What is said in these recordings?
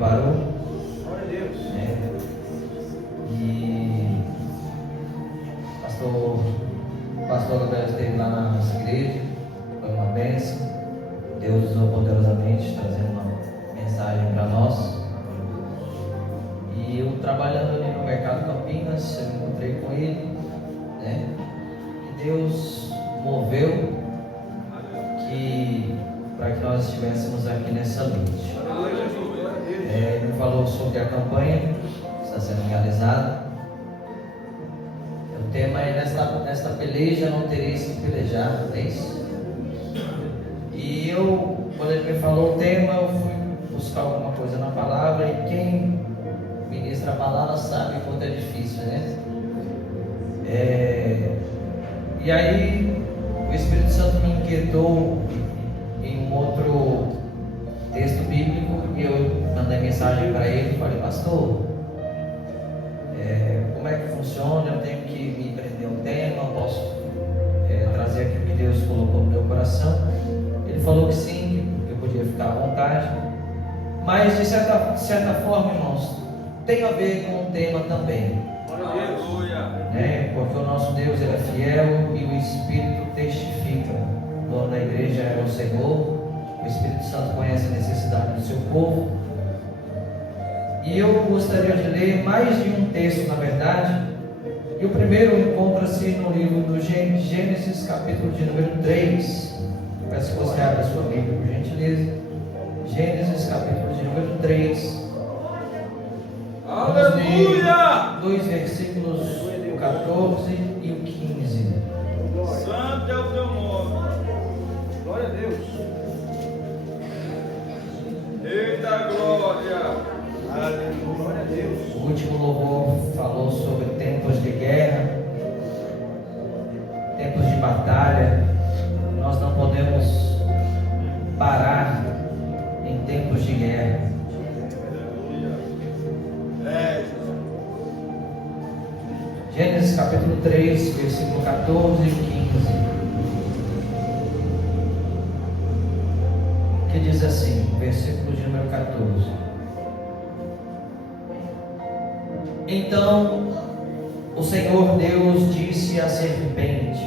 preparou. Glória a Deus. E pastor Gabriel esteve lá na nossa igreja, foi uma bênção. Deus usou poderosamente, trazendo uma mensagem para nós. E eu trabalhando ali no Mercado Campinas, eu me encontrei com ele, né? E Deus moveu para que nós estivéssemos aqui nessa noite. Ele me falou sobre a campanha que está sendo realizada. O tema é: nesta peleja não tereis que pelejar, não é isso? E quando ele me falou o tema, eu fui buscar alguma coisa na palavra, e quem ministra a palavra sabe quanto é difícil, né? E aí o Espírito Santo me inquietou em um outro texto bíblico, e eu mandei mensagem para ele, falei: pastor, como é que funciona? Eu tenho que me prender ao tema, posso trazer aquilo que Deus colocou no meu coração? Ele falou que sim, que eu podia ficar à vontade, mas de certa forma, irmãos, tem a ver com o tema também. Aleluia. Né? Porque o nosso Deus, ele é fiel e o Espírito testifica. O dono da igreja é o Senhor. O Espírito Santo conhece a necessidade do seu povo. E eu gostaria de ler mais de um texto, na verdade. E o primeiro encontra-se no livro do Gênesis, capítulo de número 3. Peço que você abra a sua Bíblia, por gentileza. Gênesis, capítulo de número 3. Aleluia! Dois versículos, o 14 e o 15. Santo é o teu nome. Glória a Deus. Eita glória. Aleluia. Glória a Deus. O último louvor falou sobre tempos de guerra, tempos de batalha. Nós não podemos parar em tempos de guerra. Gênesis capítulo 3, versículo 14 e 15, que diz assim, versículo de número 14: Então o Senhor Deus disse à serpente: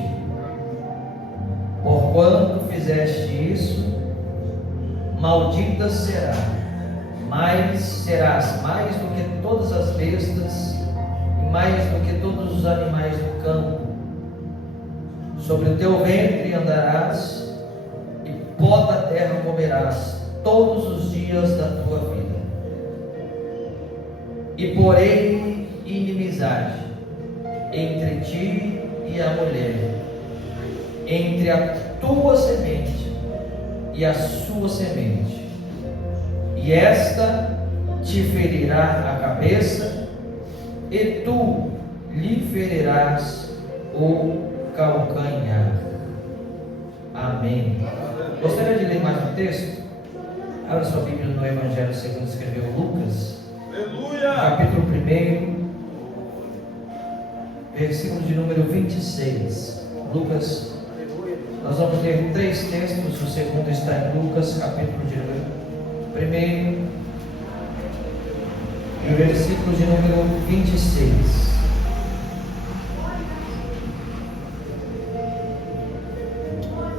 Porquanto fizeste isso, maldita serás mais do que todas as bestas, mais do que todos os animais do campo. Sobre o teu ventre andarás, e pó da terra comerás todos os dias da tua vida. E porém inimizade entre ti e a mulher, entre a tua semente e a sua semente, e esta te ferirá a cabeça, e tu lhe ferirás o calcanhar. Amém. Gostaria de ler mais um texto? Abra sua Bíblia no Evangelho segundo escreveu Lucas. Aleluia. Capítulo 1, versículo de número 26. Lucas, nós vamos ler 3 textos. O segundo está em Lucas, capítulo de número 1. E o versículo de número 26.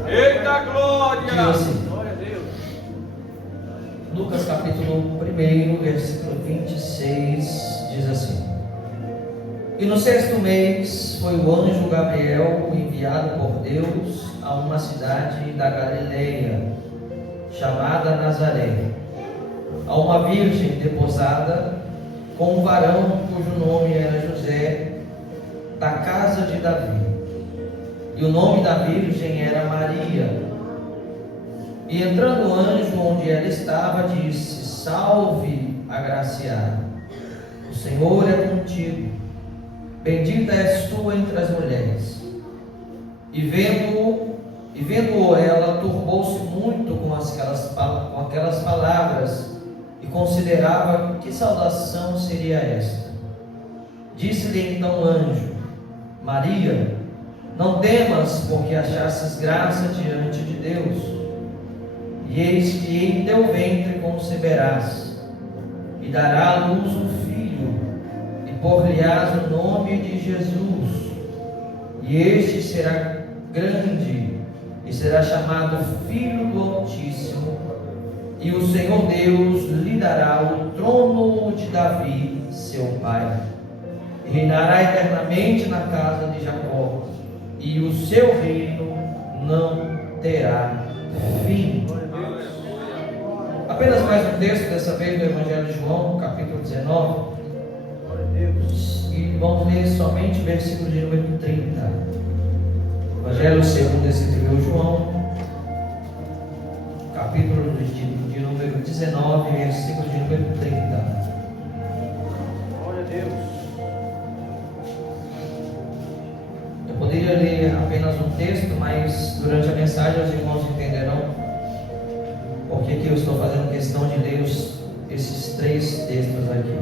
Eita glória! Diz assim, Glória a Deus. Lucas capítulo 1, versículo 26, diz assim: E no 6º mês foi o anjo Gabriel enviado por Deus a uma cidade da Galileia, chamada Nazaré, a uma virgem desposada com um varão cujo nome era José, da casa de Davi. E o nome da virgem era Maria. E entrando o anjo onde ela estava, disse: Salve, agraciada, o Senhor é contigo, bendita és tu entre as mulheres. E vendo-o ela, turbou-se muito com aquelas palavras, e considerava que saudação seria esta. Disse-lhe então o anjo: Maria, não temas, porque achastes graça diante de Deus. E eis que em teu ventre conceberás, e dará à luz um filho, e por-lhe-ás o nome de Jesus. E este será grande, e será chamado Filho do Altíssimo, e o Senhor Deus lhe dará o trono de Davi, seu pai. E reinará eternamente na casa de Jacó, e o seu reino não terá fim. Apenas mais um texto, dessa vez do Evangelho de João, capítulo 19. E vamos ler somente o versículo de número 30. Evangelho segundo escreveu João, capítulo de número 19, versículo de número 30. Glória a Deus. Eu poderia ler apenas um texto, mas durante a mensagem os irmãos entenderão por que eu estou fazendo questão de ler esses três textos aqui.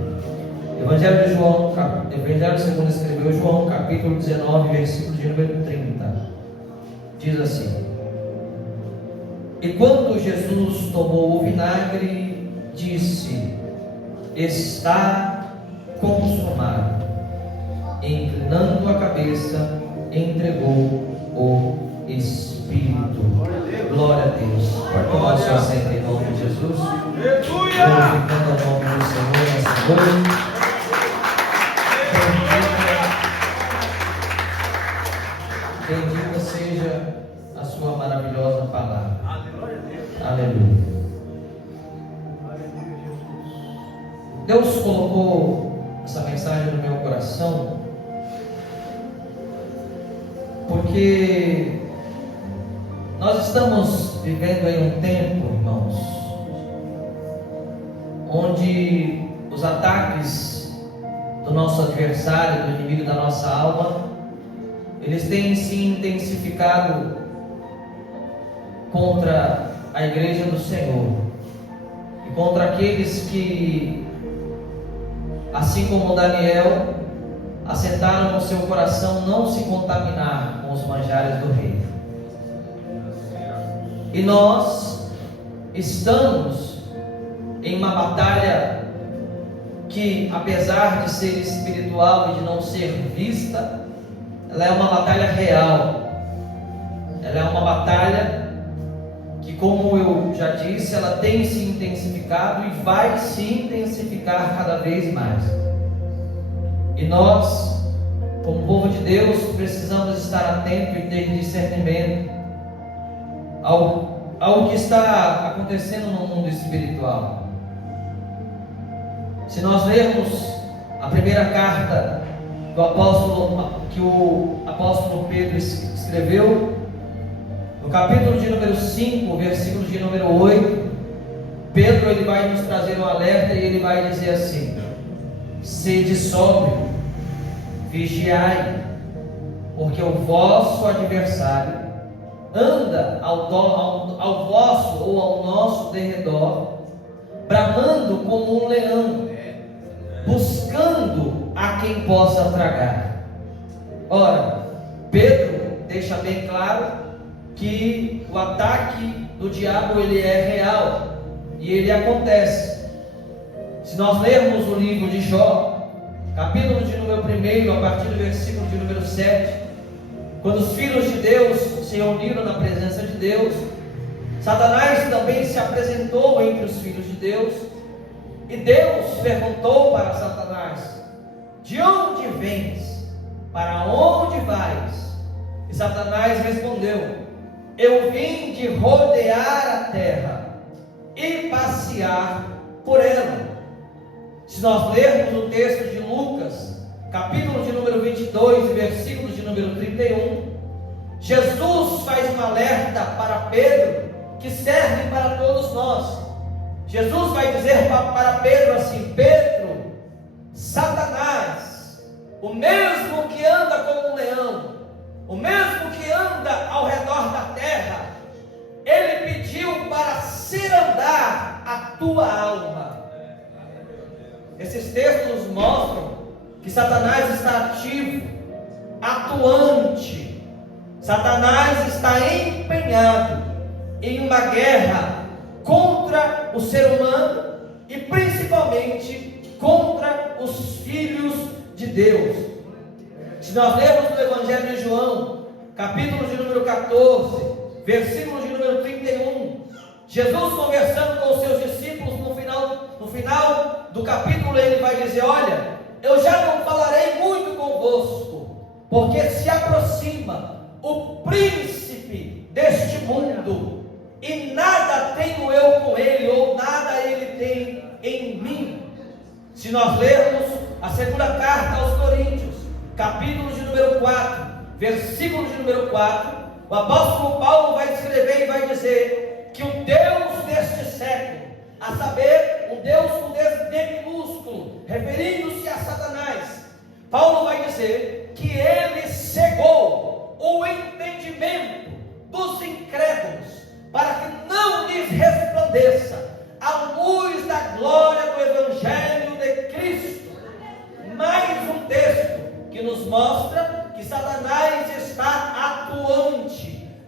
Evangelho de João, Evangelho segundo escreveu João, capítulo 19, versículo de número 30. Diz assim: E quando Jesus tomou o vinagre, disse: Está consumado. E, inclinando a cabeça, entregou o Espírito. Glória a Deus. Pode tomar seu assento em nome de Jesus. Glorificando o nome do Senhor nessa noite. Bendita seja a sua maravilhosa palavra. Aleluia. Deus colocou essa mensagem no meu coração porque nós estamos vivendo em um tempo, irmãos, onde os ataques do nosso adversário, do inimigo da nossa alma, eles têm se intensificado contra a igreja do Senhor e contra aqueles que, assim como Daniel, assentaram no seu coração não se contaminar com os manjares do rei. E nós estamos em uma batalha que, apesar de ser espiritual e de não ser vista, ela é uma batalha real. Ela é uma batalha que, como eu já disse, ela tem se intensificado e vai se intensificar cada vez mais. E nós, como povo de Deus, precisamos estar atentos e ter discernimento ao que está acontecendo no mundo espiritual. Se nós lermos a primeira carta do apóstolo, que o apóstolo Pedro escreveu, no capítulo de número 5, versículo de número 8, Pedro ele vai nos trazer um alerta e ele vai dizer assim: sede sóbrio, vigiai, porque o vosso adversário anda ao vosso ou ao nosso derredor, bramando como um leão, buscando a quem possa tragar. Ora, Pedro deixa bem claro que o ataque do diabo ele é real e ele acontece. Se nós lermos o livro de Jó, capítulo de número 1, a partir do versículo de número 7, quando os filhos de Deus se reuniram na presença de Deus, Satanás também se apresentou entre os filhos de Deus, e Deus perguntou para Satanás: de onde vens? Para onde vais? E Satanás respondeu: eu vim de rodear a terra e passear por ela. Se nós lermos o texto de Lucas, capítulo de número 22, versículo de número 31, Jesus faz um alerta para Pedro, que serve para todos nós. Jesus vai dizer para Pedro assim: Pedro, Satanás, o mesmo que anda como um leão, o mesmo que anda ao redor da terra, ele pediu para cirandar a tua alma. Esses textos mostram que Satanás está ativo, atuante. Satanás está empenhado em uma guerra contra o ser humano e principalmente principalmente contra os filhos de Deus. Se nós lermos no Evangelho de João, capítulo de número 14, versículo de número 31, Jesus conversando com os seus discípulos no final do capítulo, ele vai dizer: olha, eu já não falarei muito convosco, porque se aproxima o príncipe deste mundo, e nada tenho eu com ele, ou nada ele tem em mim. Se nós lermos a segunda carta aos Coríntios, capítulo de número 4, versículo de número 4, o apóstolo Paulo vai escrever e vai dizer que o Deus deste século, a saber, o Deus com D minúsculo, referindo-se a Satanás, Paulo vai dizer que ele cegou o entendimento dos incrédulos, para que não lhes resplandeça a luz da glória do Evangelho de Cristo. Mais um texto que nos mostra que Satanás está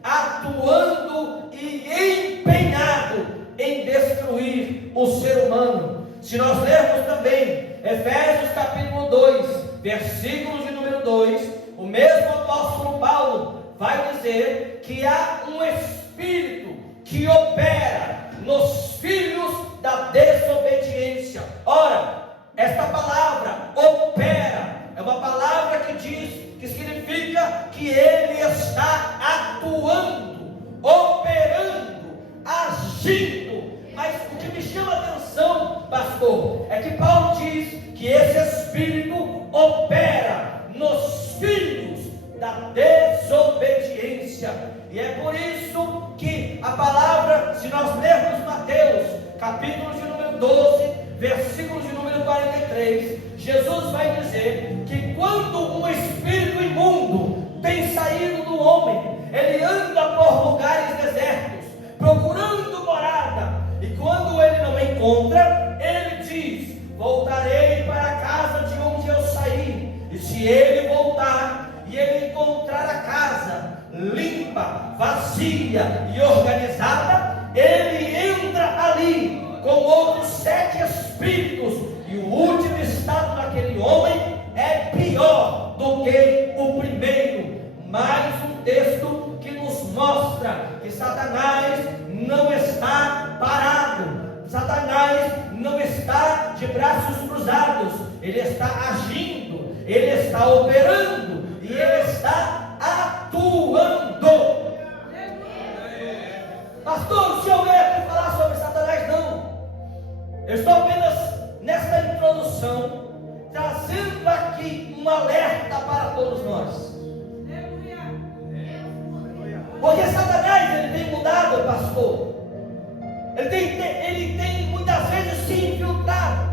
atuando e empenhado em destruir o ser humano. Se nós lermos também Efésios capítulo 2, versículo de número 2, o mesmo apóstolo Paulo vai dizer que há um espírito que opera nos filhos da desobediência. Ora, esta palavra opera é uma palavra que diz, que significa que ele está atuando, operando, agindo. Mas o que me chama a atenção, pastor, é que Paulo diz que esse espírito opera nos filhos da desobediência. E é por isso que a palavra, se nós lermos Mateus, capítulo de número 12, versículo de número 43, Jesus vai dizer que quando um espírito imundo tem saído do homem, ele anda por lugares desertos, procurando morada, e quando ele não encontra, ele diz: voltarei para a casa de onde eu saí. E se ele voltar e ele encontrar a casa limpa, vazia e organizada, ele entra ali com outros 7 espíritos, e o último estado daquele homem é pior do que o primeiro. Mais um texto que nos mostra que Satanás não está parado, Satanás não está de braços cruzados, ele está agindo, ele está operando e ele está atuando. Pastor, o senhor veio aqui falar sobre Satanás? Não. Eu estou apenas nesta introdução trazendo aqui um alerta para todos nós. Porque Satanás, ele tem mudado, pastor. Ele tem muitas vezes se infiltrado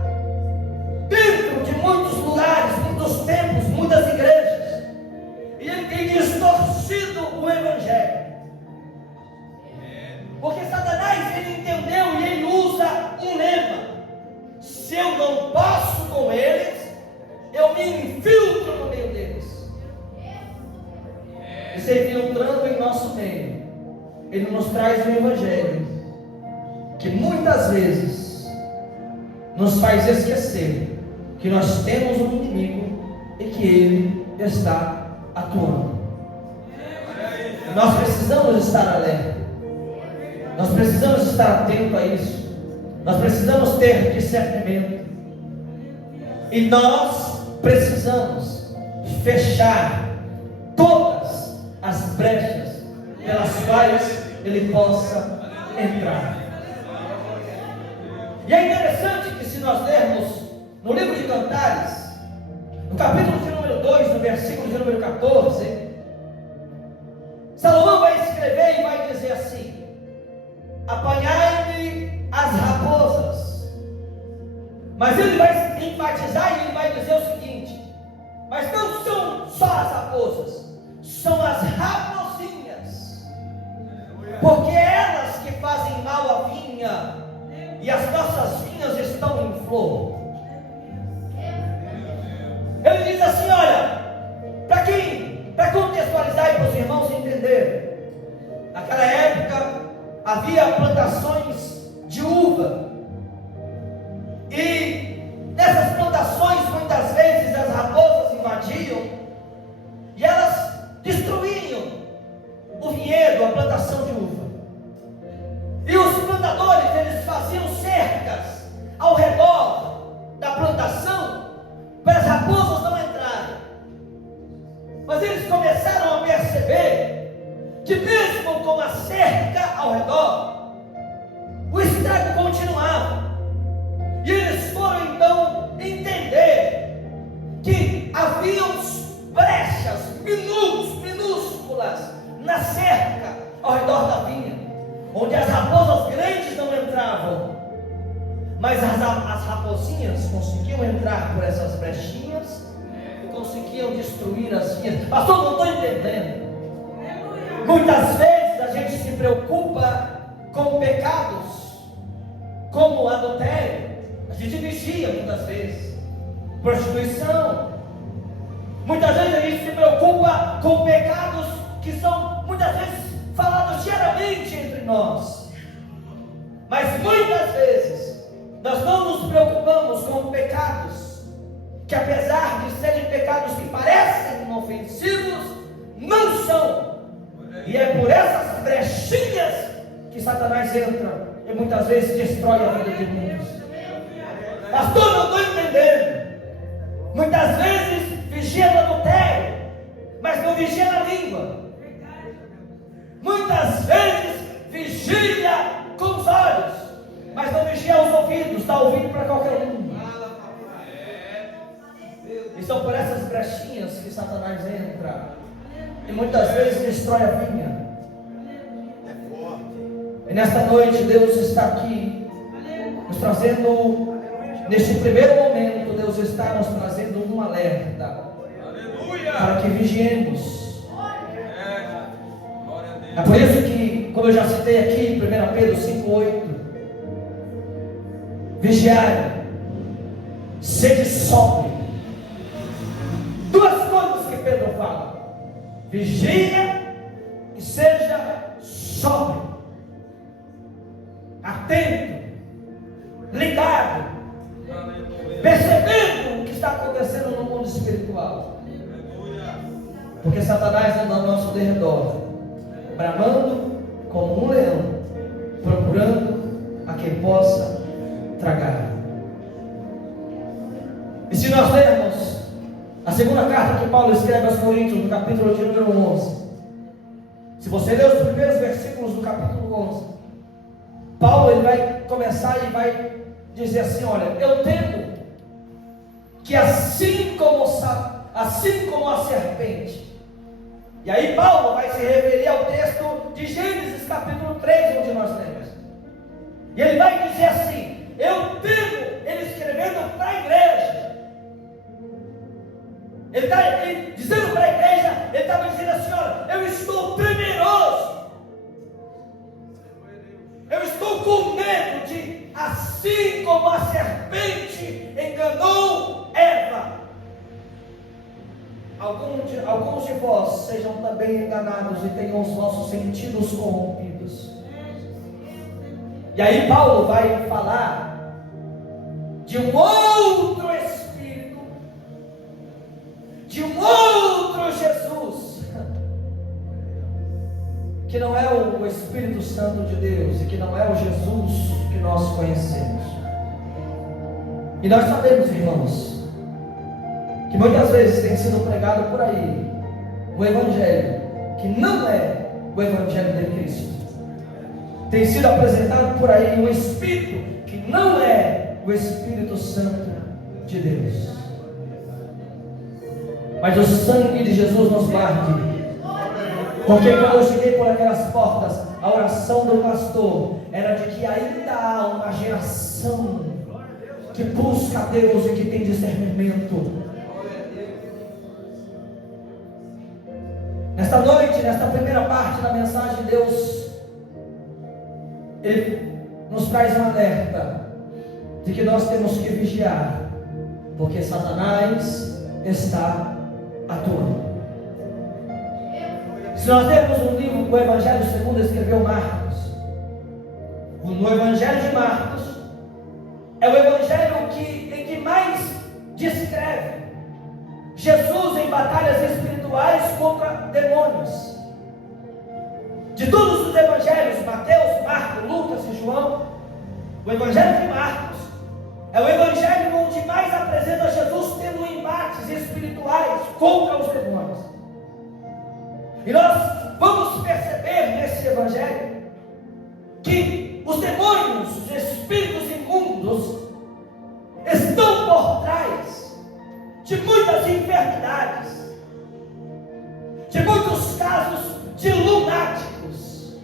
dentro de muitos lugares, muitos templos, muitas igrejas. E ele tem distorcido o Evangelho. Porque Satanás, ele entendeu e ele usa um lema: se eu não passo com eles, eu me infiltro no meio deles. E se infiltrando em nosso meio, ele nos traz um Evangelho que muitas vezes nos faz esquecer que nós temos um inimigo e que ele está atuando. Nós precisamos estar alerta. Nós precisamos estar atentos a isso. Nós precisamos ter discernimento. E nós precisamos fechar todas as brechas pelas quais ele possa entrar. E é interessante que, se nós lermos no livro de Cantares, no capítulo de número 2, no versículo de número 14, Salomão vai escrever e vai dizer assim: apanhai-me as raposas. Mas ele vai enfatizar e ele vai dizer o seguinte: mas não são só as raposas, são as raposinhas, porque elas que fazem mal à vinha, e as nossas vinhas estão em flor. Ele diz assim: olha, para contextualizar e para os irmãos entenderem, naquela época havia plantações de uva, E nessas plantações, muitas vezes as raposas invadiam e elas destruíam o vinhedo, a plantação de uva. E os plantadores, eles faziam cercas ao redor da plantação para as raposas não entrarem. Mas eles começaram a perceber que mesmo com a cerca ao redor, o estrago continuava. E eles foram então entender que haviam brechas minúsculas na cerca ao redor da vinha, onde as raposas grandes não entravam, mas as raposinhas conseguiam entrar por essas brechinhas e conseguiam destruir as vinhas. Pastor, não estou entendendo. Muitas vezes a gente se preocupa com pecados como adultério, a gente vigia muitas vezes, prostituição. Muitas vezes a gente se preocupa com pecados que são muitas vezes falados diariamente entre nós. Mas muitas vezes nós não nos preocupamos com pecados que, apesar de serem pecados que parecem inofensivos, não são. E é por essas brechinhas que Satanás entra e muitas vezes destrói a vida de muitos. Pastor, não estou entendendo. Muitas vezes vigia no adultério, mas não vigia na língua. Muitas vezes vigia com os olhos, mas não vigia os ouvidos. Está ouvindo para qualquer um. E são por essas brechinhas que Satanás entra e muitas vezes destrói a vinha. E nesta noite Deus está aqui nos trazendo, neste primeiro momento, Deus está nos trazendo um alerta para que vigiemos. É por isso que, como eu já citei aqui, 1 Pedro 5,8, vigiai, sede sóbrio. Duas coisas que Pedro fala: vigia e seja sóbrio, atento, ligado, percebendo o que está acontecendo no mundo espiritual. Porque Satanás anda ao nosso derredor, bramando como um leão, procurando a quem possa tragar. E se nós lermos a segunda carta que Paulo escreve aos Coríntios, no capítulo de número 11, se você ler os primeiros versículos do capítulo 11, Paulo ele vai começar e vai dizer assim: olha, eu temo que assim como a serpente. E aí Paulo vai se referir ao texto de Gênesis capítulo 3, onde nós lemos. E ele vai dizer assim: eu temo, ele escrevendo para a igreja. Ele está dizendo para a igreja, ele estava dizendo assim: olha, eu estou temeroso. Eu estou com medo de, assim como a serpente enganou Eva, alguns de vós sejam também enganados e tenham os vossos sentidos corrompidos. E aí Paulo vai falar de um outro Espírito, de um outro Jesus, que não é o Espírito Santo de Deus e que não é o Jesus que nós conhecemos. E nós sabemos, irmãos, que muitas vezes tem sido pregado por aí o Evangelho que não é o Evangelho de Cristo. Tem sido apresentado por aí um Espírito que não é o Espírito Santo de Deus. Mas o sangue de Jesus nos guarde. Porque quando eu cheguei por aquelas portas, a oração do pastor era de que ainda há uma geração que busca a Deus e que tem discernimento. Nesta noite, nesta primeira parte da mensagem, Deus Ele nos traz um alerta de que nós temos que vigiar, porque Satanás está atuando. Se nós temos um livro, o Evangelho segundo escreveu Marcos, no Evangelho de Marcos, é o evangelho em que mais descreve Jesus em batalhas espirituais contra demônios. De todos os evangelhos, Mateus, Marcos, Lucas e João, o evangelho de Marcos é o evangelho onde mais apresenta Jesus tendo embates espirituais contra os demônios. E nós vamos perceber nesse evangelho que os demônios, os espíritos imundos, estão por trás de muitas enfermidades, de muitos casos de lunáticos.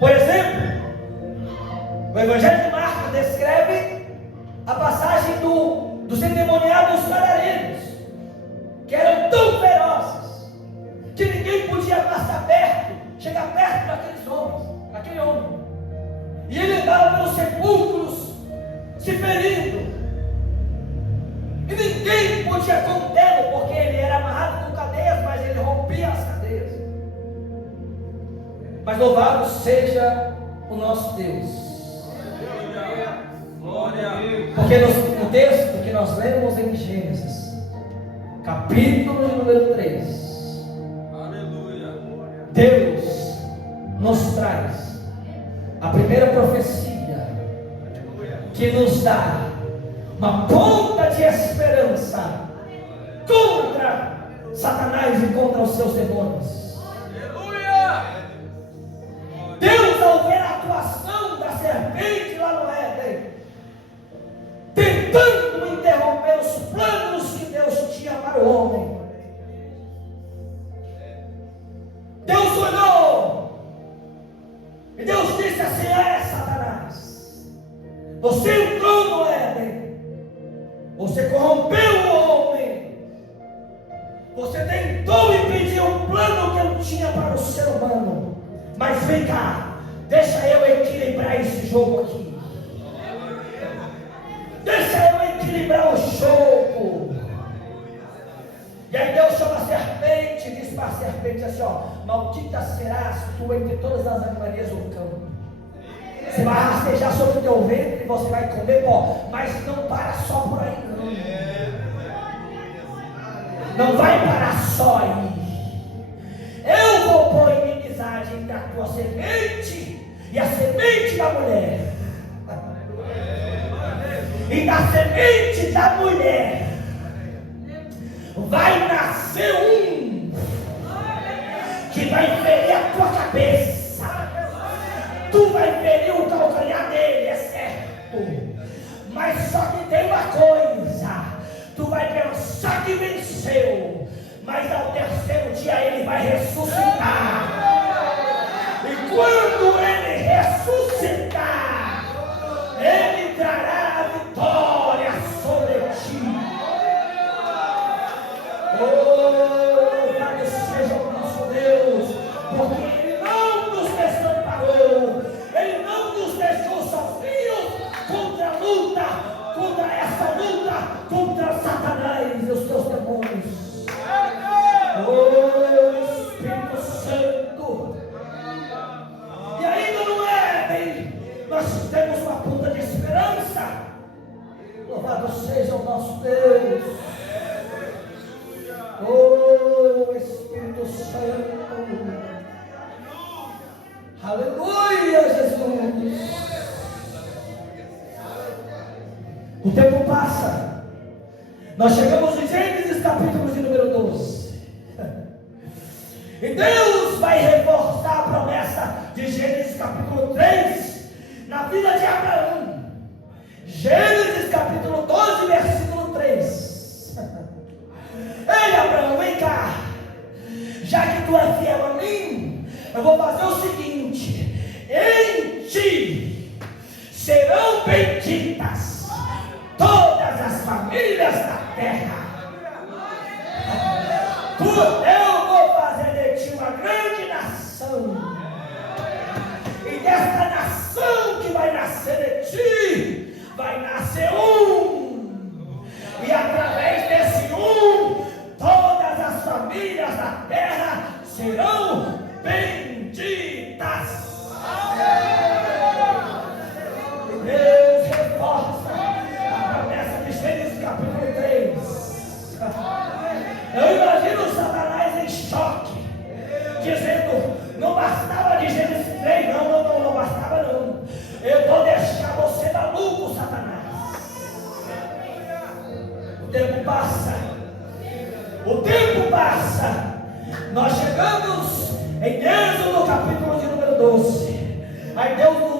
Por exemplo, o evangelho de Marcos descreve a passagem dos endemoniados gadarenos, que eram tão ferozes que ninguém podia chegar perto daquele homem. E ele andava pelos sepulcros se ferindo, e ninguém podia contê-lo, porque ele era amarrado com cadeias, mas ele rompia as cadeias. Mas louvado seja o nosso Deus. Porque no texto que nós lemos em Gênesis, capítulo número 3, Deus nos traz a primeira profecia que nos dá uma ponta de esperança contra Satanás e contra os seus demônios. Deus, ao ver a atuação da serpente lá no Éden, tentando interromper os planos que Deus tinha para o homem, Deus olhou e Deus disse assim: Satanás, você entrou no Éden, você corrompeu o homem, você tentou impedir um plano que eu tinha para o ser humano. Mas vem cá, deixa eu equilibrar esse jogo aqui. Deixa eu equilibrar o jogo. E aí Deus chama a serpente e diz para a serpente assim: maldita serás tu entre todas as animarias do campo. Você vai rastejar sobre o teu ventre e você vai comer pó. Mas não para só por aí, não. Não vai parar só aí. Eu vou pôr inimizade entre a tua semente e a semente da mulher. E da semente da mulher vai nascer um que vai ferir a tua cabeça. Tu vai ferir o calcanhar dele, é certo. Mas só que tem uma coisa: tu vai pensar que venceu, mas ao terceiro dia ele vai ressuscitar. E quando ele ressuscitar, ele trará a vitória sobre ti. Louvado seja o nosso Deus, porque ele não nos desamparou, ele não nos deixou sozinhos contra a luta, contra essa luta, contra Satanás e os seus demônios. Espírito Santo. E ainda no Éden nós temos uma ponta de esperança. Louvado seja o nosso Deus. Espírito Santo. Aleluia, Jesus. O tempo passa. Nós chegamos em Gênesis capítulo de número 12. E Deus vai reforçar a promessa de Gênesis capítulo 3 na vida de Abraão. Gênesis capítulo 12, versículo 3. Ei, Abraão, vem cá. Já que tu é fiel a mim, eu vou fazer o seguinte: em ti serão benditas todas as famílias da terra. Eu vou fazer de ti uma grande nação. E dessa nação que vai nascer de ti, vai nascer um. E através desse um, todas as famílias da terra serão benditas.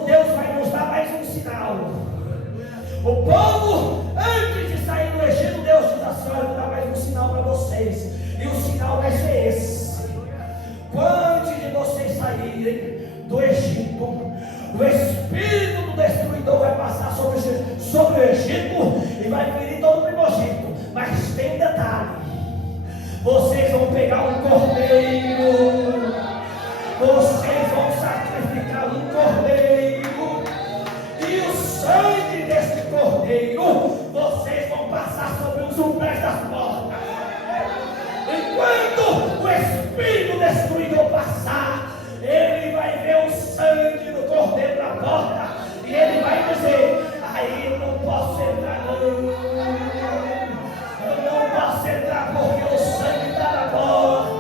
Deus vai nos dar mais um sinal. O povo, antes de sair do Egito, Deus diz assim: olha, vou dar mais um sinal para vocês. E o sinal vai ser esse: antes de vocês saírem do Egito, o espírito do destruidor vai passar sobre o Egito e vai ferir todo o primogênito. Mas tem um detalhe: vocês vão pegar um cordeiro, vocês vão sacrificar um cordeiro, e o sangue desse cordeiro vocês vão passar sobre os umbrais das portas. Enquanto o espírito destruidor passar, ele vai ver o sangue do cordeiro na porta e ele vai dizer: aí eu não posso entrar não, eu não posso entrar porque o sangue está na porta.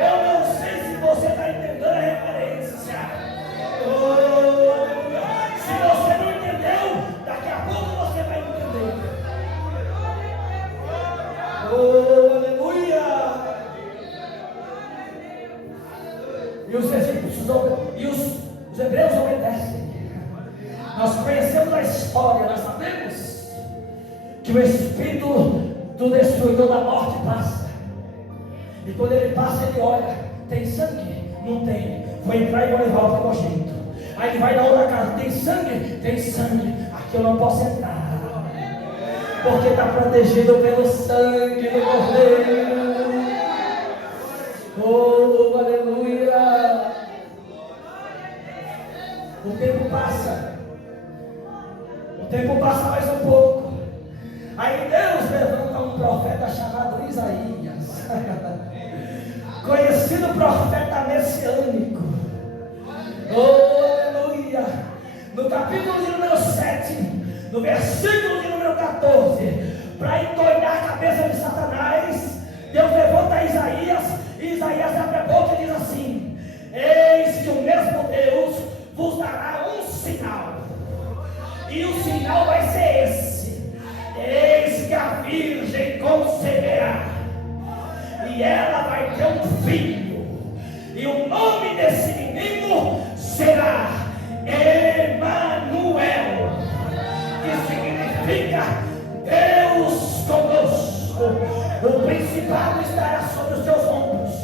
Eu não sei se você está entendendo a referência. Se você não entendeu, daqui a pouco você vai entender. Aleluia! E os egípcios e os hebreus obedecem. Nós conhecemos a história, nós sabemos que o espírito do destruidor da morte passa. E quando ele passa, ele olha: tem sangue? Não tem. Vou entrar e vou levar o primogênito. Aí ele vai na outra casa: tem sangue? Tem sangue. Aqui eu não posso entrar, porque está protegido pelo sangue do cordeiro. Oh, aleluia! O tempo passa. O tempo passa mais um pouco. Aí Deus levanta um profeta chamado Isaías, conhecido profeta messiânico. Oh, aleluia! No capítulo de número 7, no versículo de número 14, para endoidar a cabeça de Satanás, Deus levanta Isaías, e Isaías abre a boca e diz assim: eis que o mesmo Deus vos dará um sinal, e o sinal vai ser esse: eis que a virgem conceberá, e ela vai ter um filho, e o nome desse menino será Emanuel, que significa Deus conosco. O principado estará sobre os seus ombros,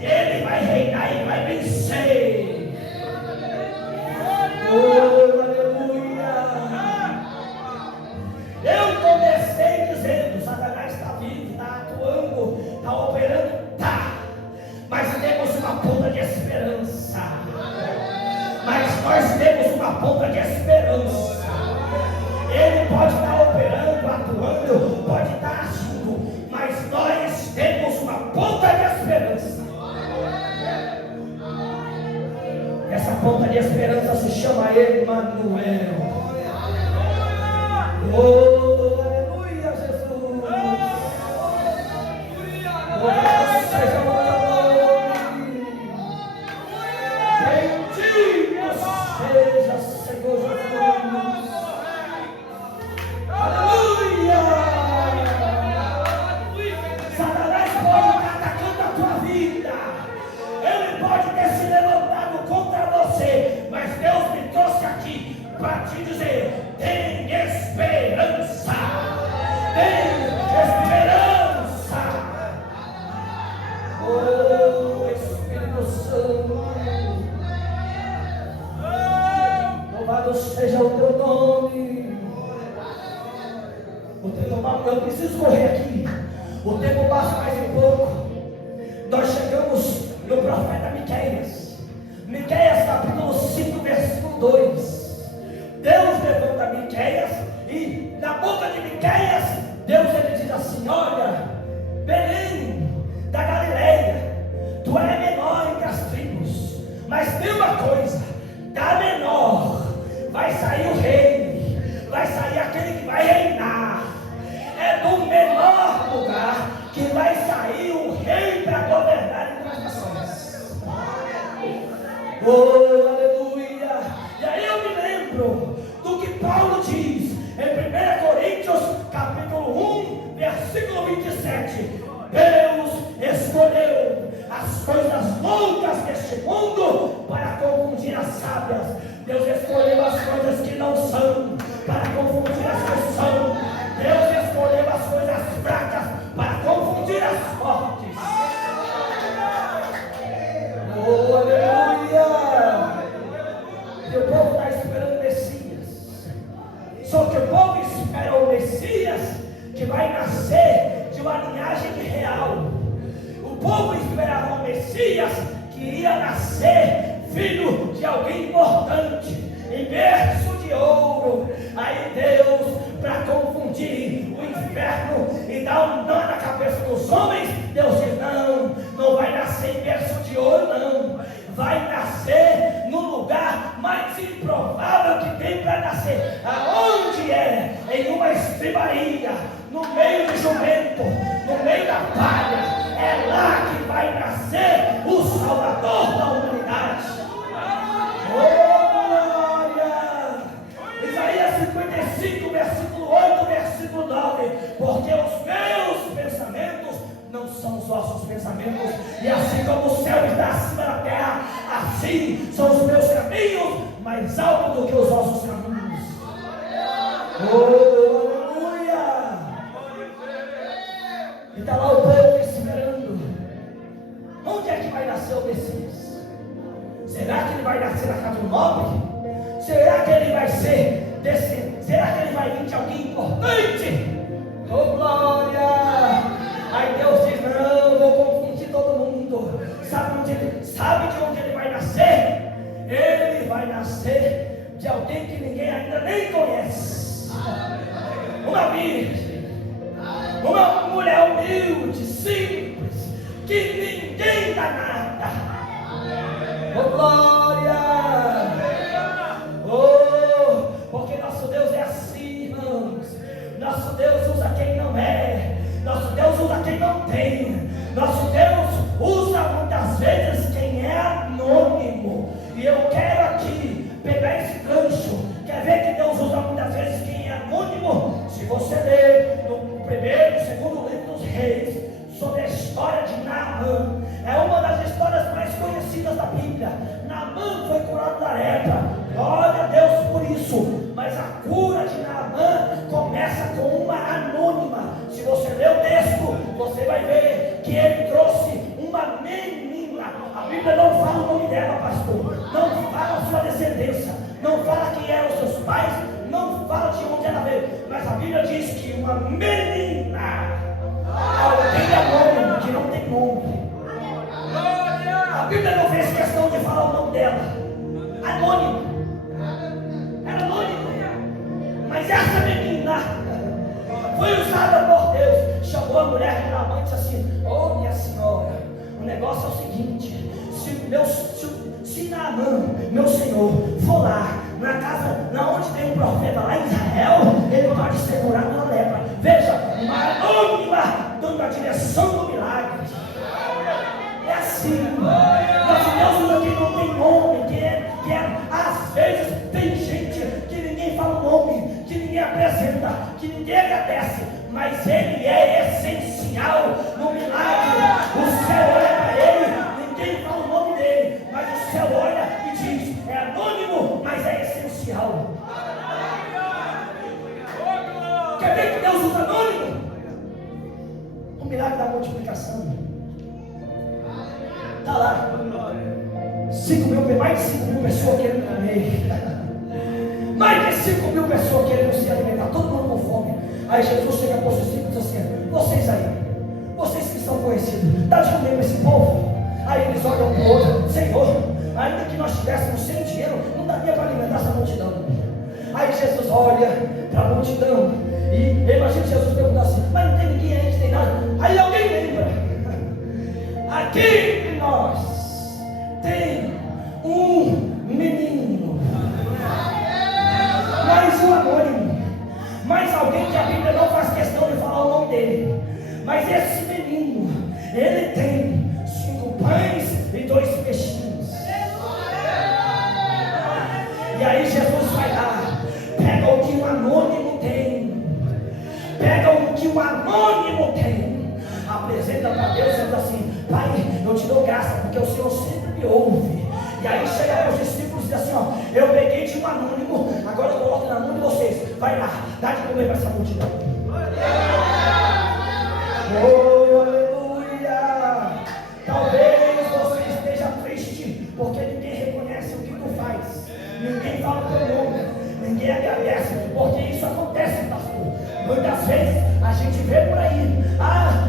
ele vai reinar e vai vencer. Oh, aleluia! Eu comecei dizendo: Satanás está vivo, está atuando, está operando, está. Mas temos uma ponta de esperança. Mas nós temos uma ponta de esperança. Ele pode estar operando, atuando, pode estar agindo, mas nós temos uma ponta de esperança. Essa ponta de esperança se chama Emanuel. Oh, aleluia, Jesus. Louvado seja o teu nome. Bendito seja, Senhor Jesus. Aleluia. Satanás pode estar atacando a tua vida, ele pode ter se levantado contra você, mas Deus me trouxe aqui para te dizer: tem esperança, tem esperança. Oh, Espírito Santo, louvado seja o teu nome. O tempo, eu preciso correr aqui. O tempo passa mais um pouco. Nós chegamos no profeta Miqueias. Miqueias capítulo 5, versículo 2. Deus levanta Miqueias, e na boca de Miqueias, Deus ele diz assim: olha, Belém da Galileia, tu é menor entre as tribos, mas tem uma coisa: da menor vai sair o rei, vai sair aquele que vai reinar. É do menor lugar que vai sair o rei para governar entre as nações. Oh, aleluia! E aí eu me lembro do que Paulo diz em 1 Coríntios capítulo 1, versículo 27. Deus escolheu as coisas que não são para confundir as que são. Deus escolheu as coisas fracas para confundir as fortes. Oh, aleluia! E o povo está esperando o Messias. Só que o povo espera o Messias que vai nascer de uma linhagem real. O povo esperava um Messias que ia nascer filho de alguém importante, em berço de ouro. Aí Deus, para confundir o inferno e dar um nó na cabeça dos homens, Deus diz: não vai nascer em berço de ouro, não. Vai nascer no lugar mais improvável que tem para nascer. Aonde é? Em uma estribaria, no meio de jumento, no meio da palha. É lá que vai nascer o Salvador da humanidade. Oh, glória! Isaías 55, versículo 8, versículo 9. Porque os meus pensamentos não são os vossos pensamentos, e assim como o céu está acima da terra, assim são os meus caminhos mais altos do que os vossos caminhos. Oh, aleluia! E está lá o povo esperando. Onde é que vai nascer o Messias? Será que ele vai nascer na casa do nobre? Será que ele vai ser desse? Será que ele vai vir de alguém importante? Oh, glória! Aí Deus diz: não, vou confundir todo mundo. Sabe de onde ele vai nascer? Ele vai nascer de alguém que ninguém ainda nem conhece. Uma virgem, uma mulher humilde, simples, que ninguém dá nada. Oh, glória! Oh, porque nosso Deus é assim, irmãos. Nosso Deus usa quem não é. Nosso Deus usa quem não tem. Nosso Deus usa muitas vezes quem é anônimo. E eu quero aqui pegar esse gancho. Quer ver que Deus usa muitas vezes quem é anônimo? Se você ler no primeiro e segundo livro dos Reis sobre a história de Naamã, é uma das histórias mais conhecidas da Bíblia. Naamã foi curado da lepra. Glória a Deus por isso. Mas a cura de Naamã começa com uma anônima. Se você ler o texto, você vai ver que ele trouxe uma menina. A Bíblia não fala o nome dela, pastor. Não fala a sua descendência. Não fala quem eram os seus pais. Não fala de onde ela veio. Mas a Bíblia diz que uma menina, alguém anônimo que não tem nome. A Bíblia não fez questão de falar o nome dela. Anônimo. Era anônimo. Mas essa menina foi usada por Deus. Chamou a mulher de Naamã e disse assim: oh, minha senhora, o negócio é o seguinte: se Naamã, meu senhor, for lá na casa, na onde tem um profeta lá em Israel, ele pode ser curado da lepra. Veja, uma anônima dando a direção do milagre. É assim. Nosso Deus usa quem não tem nome, que às vezes tem gente que ninguém fala o nome, que ninguém apresenta, que ninguém agradece, mas ele é essencial no milagre. O céu olha para ele, ninguém fala o nome dele, mas o céu olha e diz: é anônimo, mas é essencial. Quer ver que Deus usa anônimo? O milagre da multiplicação. Está lá, mais de 5 mil pessoas querendo comer, mais de 5 mil pessoas querendo se alimentar, todo mundo com fome. Aí Jesus chega para os discípulos e diz assim: vocês aí, vocês que são conhecidos, dá de comer para esse povo. Aí eles olham para o outro: Senhor, ainda que nós estivéssemos sem dinheiro, não daria para alimentar essa multidão. Aí Jesus olha para a multidão e imagina Jesus perguntar assim: mas não tem ninguém aí que tem nada? Aí alguém lembra: aqui entre nós tem um menino, mais um anônimo, mais alguém que a Bíblia não faz questão de falar o nome dele. Mas esse menino, ele tem 5 pães e 2 peixinhos. E aí Jesus vai lá, pega o que o anônimo tem, apresenta para Deus e diz assim: Pai, eu te dou graça porque o Senhor sempre me ouve. E aí chega para os discípulos e diz assim: ó, Eu peguei de um anônimo, agora eu coloco na mão de vocês. Vai lá, dá de comer para essa multidão. Oh, aleluia! Talvez você esteja triste porque ninguém reconhece o que tu faz, ninguém fala o teu nome, ninguém agradece, porque isso acontece, pastor. Muitas vezes a gente vê por aí,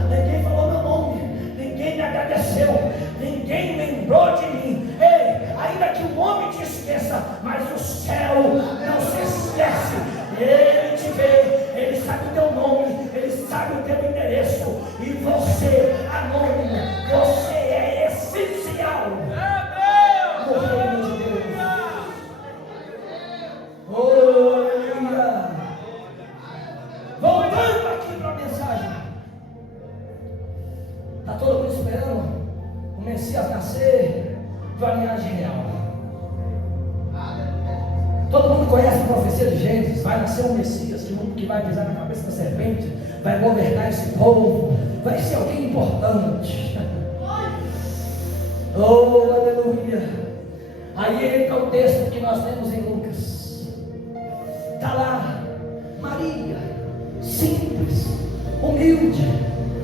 ninguém falou meu nome, ninguém me agradeceu, ninguém lembrou de mim. Ei, ainda que o homem te esqueça, mas o céu não se esquece. Ele te vê, ele sabe o teu nome, ele sabe o teu endereço, e você, anônimo, você é essencial no reino de Deus. Aleluia! Voltando aqui para a mensagem, está todo mundo esperando o Messias nascer de uma linhagem real. Todo mundo conhece a profecia de Gênesis. Vai nascer um Messias que vai pisar na cabeça da serpente, vai governar esse povo, vai ser alguém importante. Oh, aleluia! Aí entra o texto que nós temos em Lucas. Está lá, Maria, simples, humilde,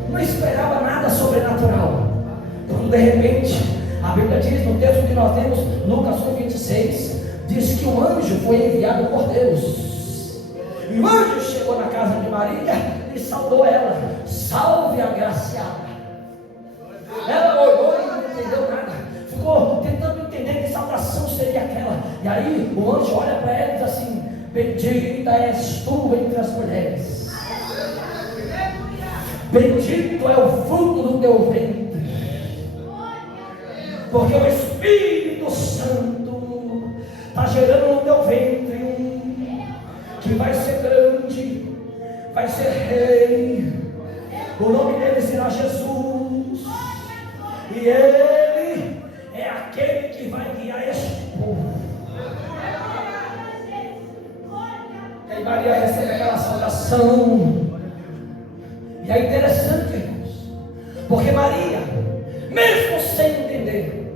não esperava nada sobrenatural. Quando de repente, a Bíblia diz no texto que nós temos, Lucas 1:26, diz que um anjo foi enviado por Deus. E o anjo chegou na casa de Maria e saudou ela. Salve, agraciada. Ela olhou e não entendeu nada, ficou tentando entender que saudação seria aquela. E aí o anjo olha para ela e diz assim: bendita és tu entre as mulheres, bendito é o fruto do teu ventre, porque o Espírito Santo está gerando no teu ventre que vai ser grande, vai ser rei. O nome dele será Jesus, e ele é aquele que vai guiar este povo. E aí Maria recebe aquela saudação. E é interessante, irmãos, porque Maria, mesmo sem entender,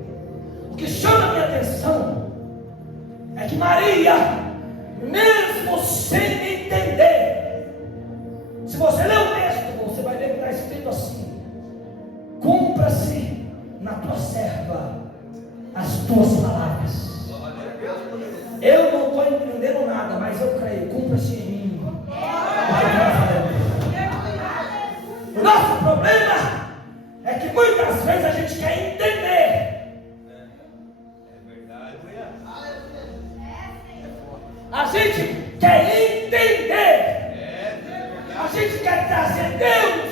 o que chama a minha atenção é que Maria, mesmo sem entender, se você ler o texto, você vai ver que está escrito assim: cumpra-se na tua serva as tuas palavras. Eu não estou entendendo nada, mas eu creio, cumpra-se em mim o que eu estou falando. O nosso problema é que muitas vezes a gente quer entender. A gente quer entender. A gente quer trazer Deus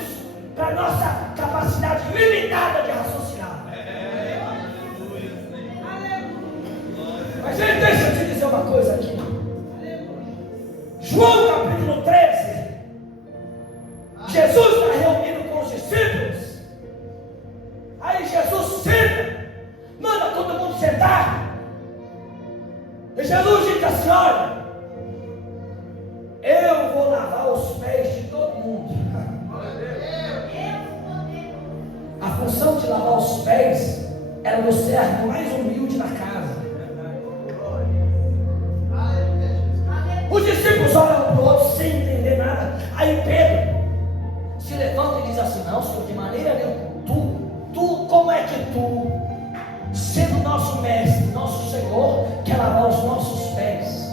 para a nossa capacidade limitada de raciocinar. Mas deixa eu te dizer uma coisa aqui. João capítulo 13. Jesus está reunido com os discípulos. Aí Jesus senta, manda todo mundo sentar. E Jesus diz assim: olha, eu vou lavar os pés de todo mundo. A função de lavar os pés era do servo mais humilde da casa. Os discípulos olham para o outro sem entender nada. Aí Pedro se levanta e diz assim: não, Senhor, de maneira nenhuma. Tu, como é que tu, sendo nosso mestre, nosso Senhor, quer lavar os nossos pés?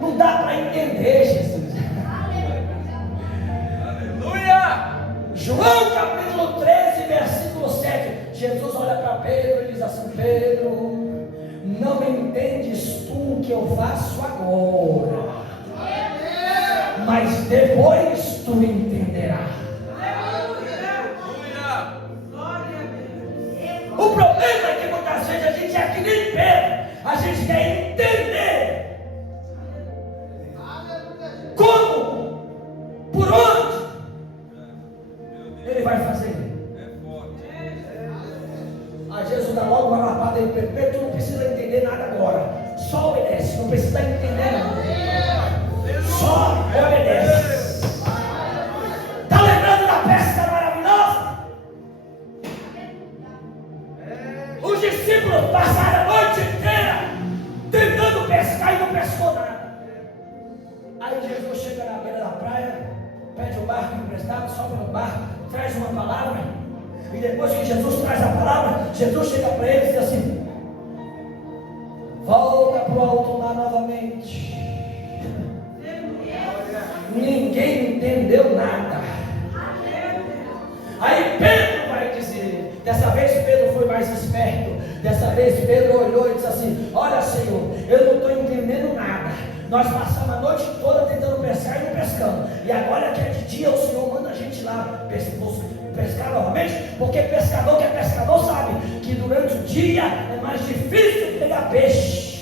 Não dá para entender, Jesus. Aleluia! João capítulo 13, versículo 7. Jesus olha para Pedro e diz assim: Pedro, não entendes tu o que eu faço agora, mas depois tu entenderás. O problema é que muitas vezes a gente é que nem Pedro, a gente quer entender como, por onde ele vai fazer. Aí Jesus dá logo uma lapada em Pedro: Pedro, tu não precisa entender nada agora, só obedece, não precisa entender nada, só obedece. Está lembrando da pesca maravilhosa? Os discípulos passaram a noite inteira tentando pescar. pede o barco emprestado, sobe no barco, traz uma palavra, e depois que Jesus traz a palavra, Jesus chega para eles e diz assim: volta para o alto mar novamente. Ninguém entendeu nada. Aí Pedro vai dizer, dessa vez Pedro foi mais esperto, dessa vez Pedro olhou e disse assim: olha, Senhor, eu não estou entendendo nada, nós passamos a noite toda tentando pescar e não pescamos, e agora que é de dia o Senhor manda a gente lá pescar novamente, porque pescador que é pescador sabe que durante o dia é mais difícil pegar peixe.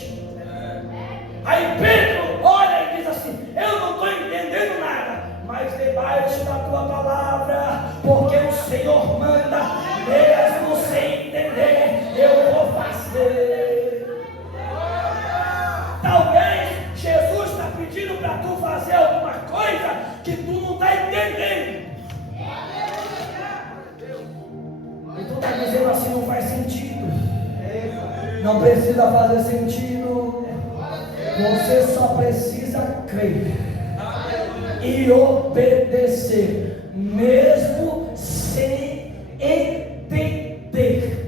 Aí Pedro olha e diz assim: eu não estou entendendo nada, mas debaixo da tua palavra, porque o Senhor manda, mesmo sem entender, eu vou fazer. Talvez Jesus está pedindo para tu fazer alguma coisa que tu não está entendendo, e tu está dizendo assim: não faz sentido. Não precisa fazer sentido, você só precisa crer e obedecer, mesmo sem entender.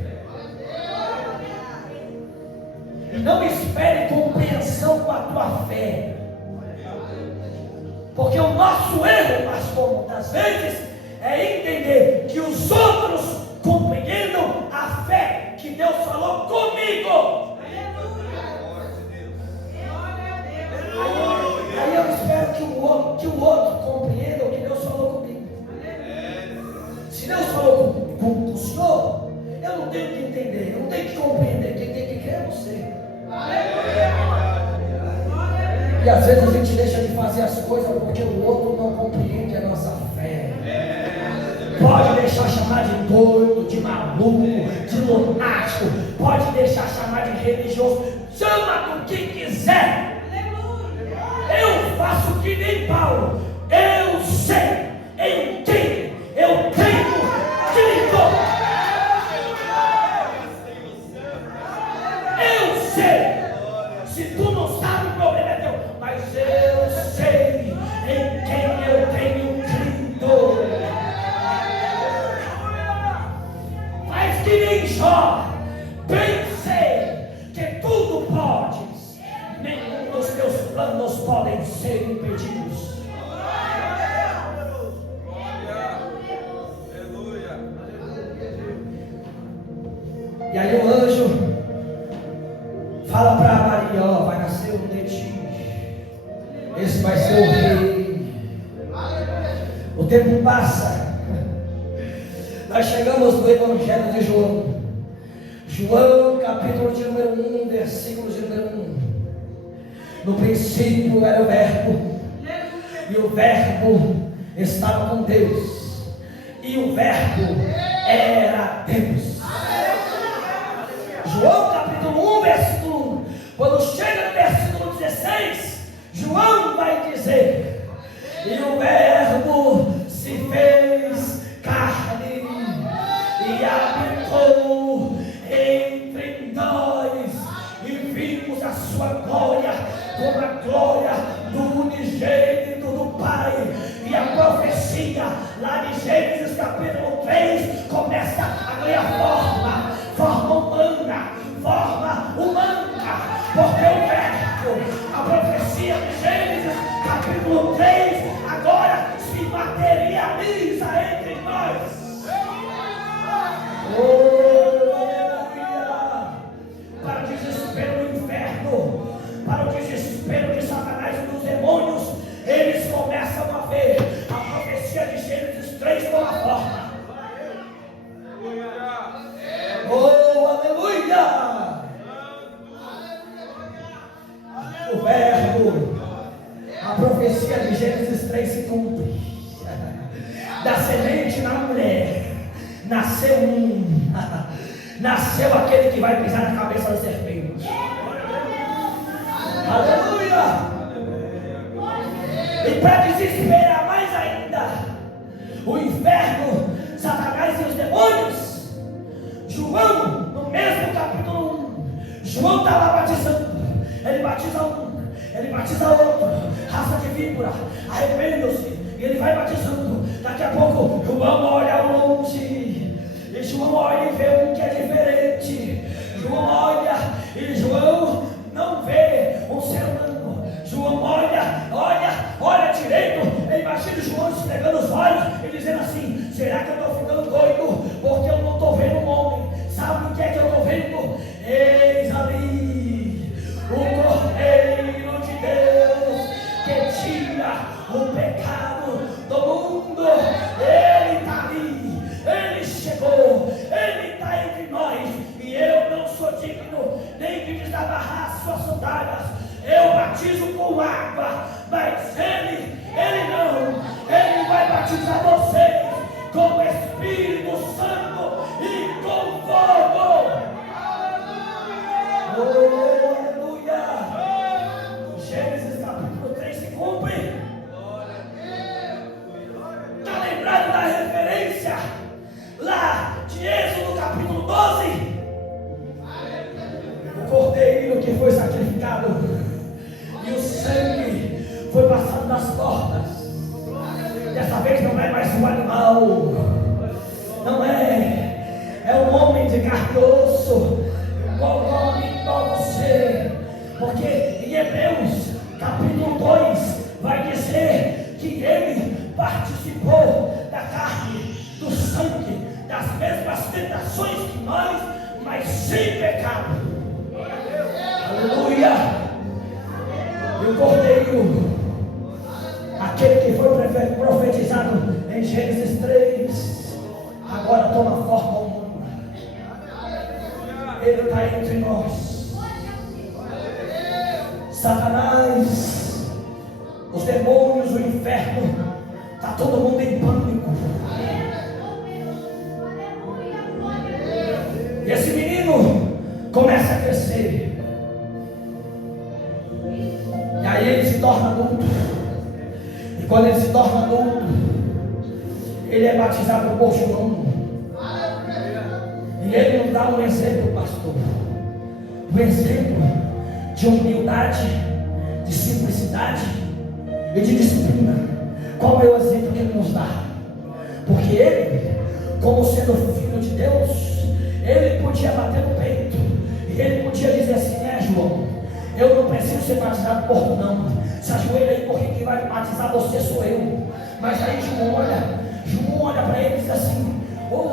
E não espere compreensão com a tua fé, porque o nosso erro, pastor, muitas vezes é entender que os outros compreendam a fé que Deus falou comigo. Aí eu espero que o outro compreenda o que Deus falou comigo. Se Deus falou com o senhor, eu não tenho que entender, eu não tenho que compreender, quem tem que crer é você. E às vezes a gente deixa de fazer as coisas porque o outro não compreende a nossa fé. Pode deixar chamar de doido, de maluco, de lunático, pode deixar chamar de religioso, chama do que quiser. Eu faço que nem Paulo, eu sei em quem eu tenho crido. Eu sei, se tu não sabe, o problema é teu, mas eu sei em quem eu tenho crido. Faz que nem Jó, bem sei que tudo podes, nenhum dos teus planos podem ser impedidos. E aí o anjo fala para Maria: ó, vai nascer um netinho, esse vai ser o rei. O tempo passa, nós chegamos no Evangelho de João. João, capítulo de número 1, versículo de número 1. No princípio era o Verbo, e o Verbo estava com Deus, e o Verbo era Deus. João capítulo 1, versículo 1. Quando chega no versículo 16, João vai dizer: e o Verbo se fez carne e habitou entre nós, e vimos a sua glória, como a glória do unigênito do Pai. E a profecia lá de Gênesis capítulo 3 começa a ganhar forma humana, porque o Verbo, a profecia de Gênesis capítulo 3 agora se materializa entre nós. Aleluia! Para o desespero do inferno, para o desespero de Satanás e dos demônios, eles começam a ver a profecia de Gênesis 3 com a forma. Oh, aleluia! O Verbo, a profecia de Gênesis 3 se cumpre. Da semente na mulher nasceu aquele que vai pisar na cabeça da serpente. Aleluia! E para desesperar mais ainda o inferno, Satanás e os demônios, João, no mesmo capítulo 1, João está lá batizando. Ele batiza um, ele batiza outro, raça de víbora, arrependam-se E ele vai batizando. Daqui a pouco João olha ao longe, e João olha e vê um que é diferente. João olha e João não vê um ser humano. João olha direito. Imagina João esfregando os olhos e dizendo assim: será que eu estou ficando doido? Porque eu não estou vendo um homem. Sabe o que é que eu estou vendo? Eis ali o Cordeiro de Deus que tira o pecado do mundo. Ele está ali, ele chegou, ele está entre nós. E eu não sou digno nem de desamarrar suas sandálias. Eu batizo com água, mas ele vai batizar vocês com o Espírito Santo e com fogo. Aleluia! Gênesis capítulo 3 se cumpre. Está lembrado da referência lá de Êxodo capítulo 12? O cordeiro que foi sacrificado e o sangue foi passando nas portas. Dessa vez não é mais um animal, não é um homem de carne e osso, igual você. Porque em Hebreus capítulo 2 vai dizer que ele participou da carne, do sangue, das mesmas tentações que nós, mas sem pecado. Aleluia! E o cordeiro, aquele que foi profetizado em Gênesis 3, agora toma forma humana. Ele está entre nós. Satanás, os demônios, o inferno, está todo mundo em pânico. E esse menino começa a crescer. E aí ele se torna adulto. E quando ele se torna adulto, ele é batizado por João. E ele nos dá um exemplo, pastor. Um exemplo de humildade, de simplicidade e de disciplina. Qual é o exemplo que ele nos dá? Porque ele, como sendo filho de Deus, ele podia bater no peito. E ele podia dizer assim: João, eu não preciso ser batizado por tu não. Se ajoelha aí, porque quem vai batizar você sou eu. Mas aí João olha para ele e diz assim: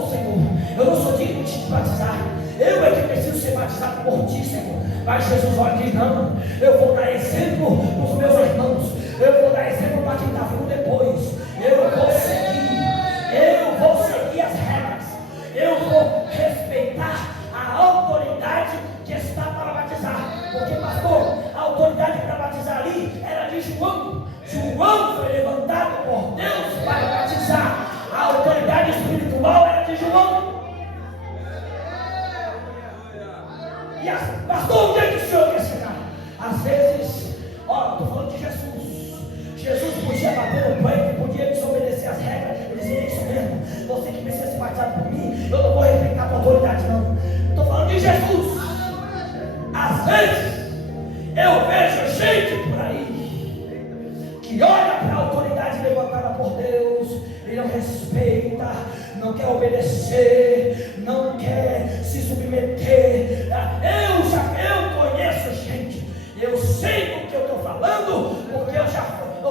Senhor, eu não sou digno de te batizar. Eu é que preciso ser batizado por ti, Senhor. Mas Jesus olha e diz: não, eu vou dar exemplo para os meus irmãos. Eu vou dar exemplo para quem está vindo depois. Eu vou seguir as regras. Eu vou respeitar a autoridade que está para batizar. Porque, pastor, a autoridade para batizar ali era de João. João foi levantado por Deus para batizar. A autoridade espiritual era de João. E pastor, onde é que o senhor quer chegar? Às vezes, estou falando de Jesus. Jesus podia bater no peito, podia desobedecer as regras. Ele dizia: é isso mesmo, você que precisa ser batizado por mim, eu não vou respeitar a tua autoridade não. Estou falando de Jesus. Às vezes eu vejo gente por aí que olha para a autoridade levantada por Deus e não respeita, não quer obedecer, não quer se submeter. Eu conheço gente, eu sei do que eu estou falando, porque eu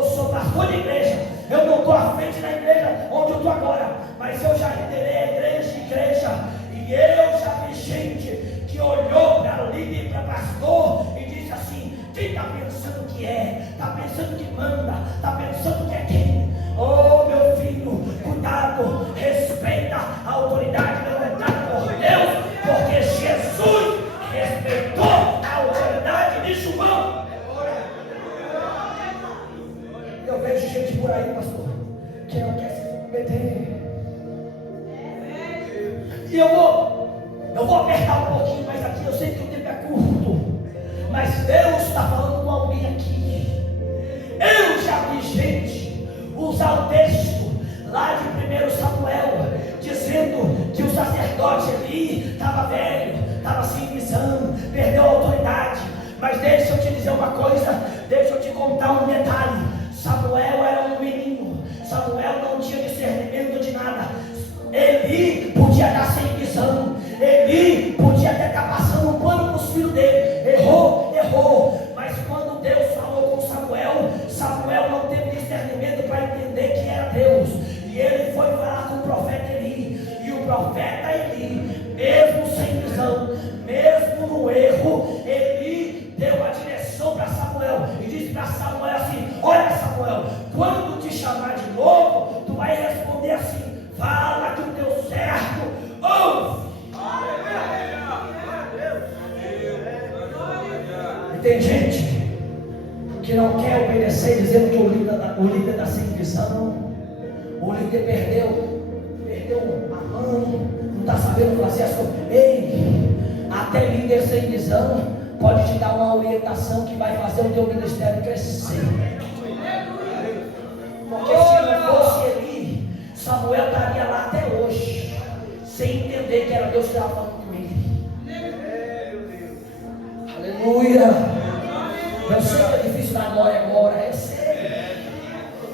sou pastor de igreja. Eu não estou à frente da igreja onde eu estou agora, mas eu já liderei igreja, e eu já vi gente que olhou para líder e para pastor e disse assim: quem está pensando que é? Está pensando que manda? Está pensando que é quem? Oh, meu filho, cuidado, respeita a autoridade levantada por Deus, porque Jesus respeitou a autoridade de João. Eu vejo gente por aí, pastor, que não quer se submeter. E eu vou apertar um pouquinho mais aqui, eu sei que o tempo é curto, mas Deus está falando com alguém aqui. Eu já vi gente usar o texto lá de 1 Samuel, dizendo que o sacerdote ali estava velho, estava sem visão, perdeu a autoridade. Mas deixa eu te dizer uma coisa, deixa eu te contar um detalhe. Samuel era um menino, profeta Eli, mesmo sem visão, mesmo no erro, Eli deu a direção para Samuel e disse para Samuel assim: olha, Samuel, quando te chamar de novo, tu vai responder assim: fala que o teu servo ouve. E tem gente que não quer obedecer, dizendo que o líder está sem visão, o líder perdeu a mão, não está sabendo fazer as coisas. Ei, até líder sem visão pode te dar uma orientação que vai fazer o teu ministério crescer. Porque se não fosse Eli, Samuel estaria lá até hoje, sem entender que era Deus que estava falando com ele. Aleluia. Eu sei que é difícil dar glória agora, eu sei.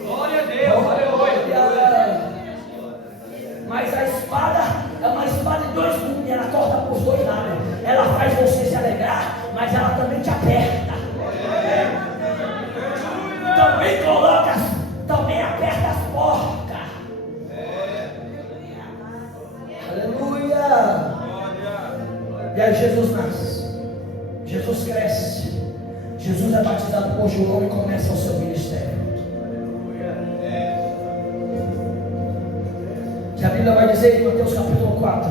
Glória a Deus, aleluia. Mas a espada é uma espada de dois gumes, ela corta para os dois lados. Ela faz você se alegrar, mas ela também te aperta. Também aperta as porcas. Aleluia. E aí Jesus nasce, Jesus cresce, Jesus é batizado por João e começa o seu ministério. Que a Bíblia vai dizer em Mateus capítulo 4.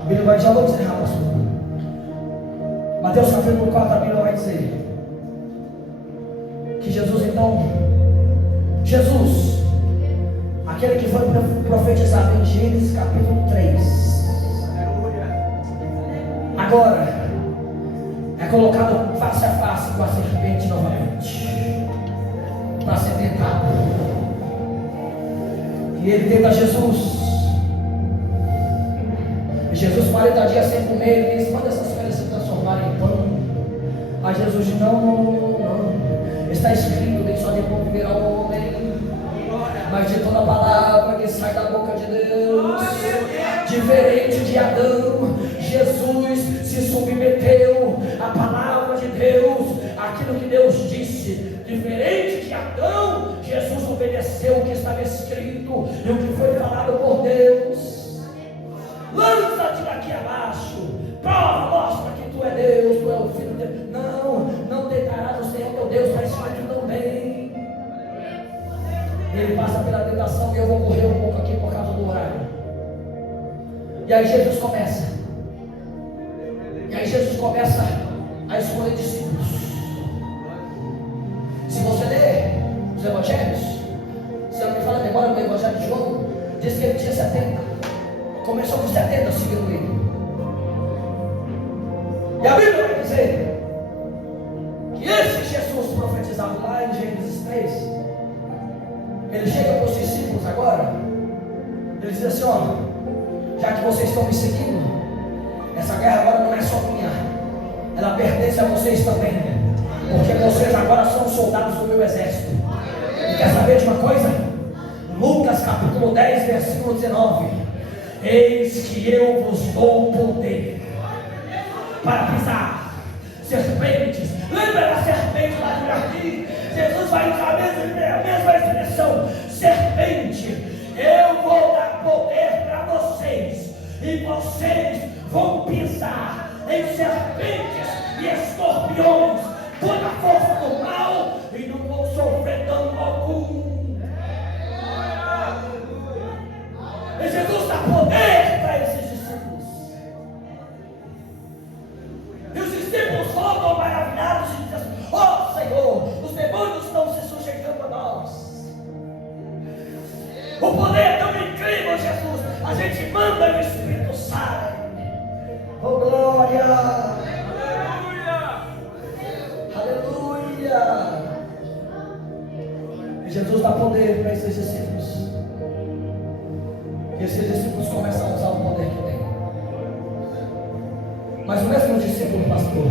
A Bíblia vai, já vou encerrar, pastor. Mateus capítulo 4, a Bíblia vai dizer que Jesus então, aquele que foi profetizado em Gênesis capítulo 3, agora é colocado face a face com a serpente novamente, para ser tentado. E ele tenta Jesus. E Jesus 40 dias sem comer, ele diz: manda essas pedras se transformarem em pão. Aí Jesus diz: não. Está escrito, nem só de pão viverá o homem, mas de toda palavra que sai da boca de Deus. Diferente de Adão, Jesus se submeteu à palavra de Deus, aquilo que Deus disse. Diferente de Adão, Jesus obedeceu o que estava escrito e o que foi falado por Deus. Lança-te daqui abaixo, prova, mostra que tu é Deus, tu é o Filho de Deus. Não tentarás o Senhor teu Deus, está escrito também. Ele passa pela tentação, e eu vou correr um pouco aqui por causa do horário. E aí Jesus começa a escolher discípulos. Se você ler os evangelhos, se eu não me falo a memória, no evangelho de João diz que ele tinha 70. Começou com 70 seguindo ele. E a Bíblia vai dizer que esse Jesus profetizado lá em Gênesis 3, ele chega para os discípulos agora, ele diz assim: ó, já que vocês estão me seguindo, essa guerra agora não é só minha, ela pertence a vocês também, porque vocês agora são soldados do meu exército. E quer saber de uma coisa? Lucas capítulo 10, versículo 19: eis que eu vos dou poder para pisar serpentes. Lembra da serpente lá de jardim? Jesus vai usar a mesma expressão: serpente. Eu vou dar poder para vocês, e vocês vão pisar em serpentes e escorpiões, toda a força do mal, e não vão sofrer dano algum. E Jesus dá poder para esses discípulos. E os discípulos voltam maravilhados e dizem assim: ó Senhor, os demônios estão se sujeitando a nós. O poder é tão incrível, Jesus. A gente manda e o Espírito sai. Oh glória! Aleluia! E Jesus dá poder para esses discípulos. E esses discípulos começam a usar o poder que tem. Mas o mesmo discípulo, pastor,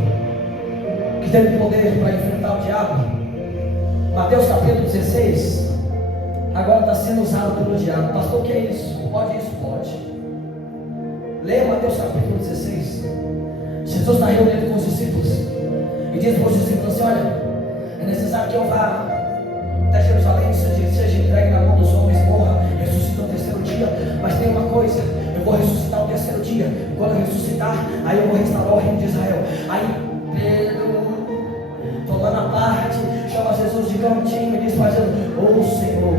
que teve poder para enfrentar o diabo, Mateus capítulo 16, agora está sendo usado pelo diabo. Pastor, o que é isso? Pode isso? Pode. Leia Mateus capítulo 16. Jesus está reunido com os discípulos e diz para os discípulos assim: olha, é necessário que eu vá até Jerusalém, seja entregue na mão dos homens, morra, ressuscita no terceiro dia. Mas tem uma coisa: vou ressuscitar o terceiro dia. E quando eu ressuscitar, aí eu vou restaurar o reino de Israel. Aí Pedro, tomando a parte, chama Jesus de cantinho e diz para Jesus: ô Senhor,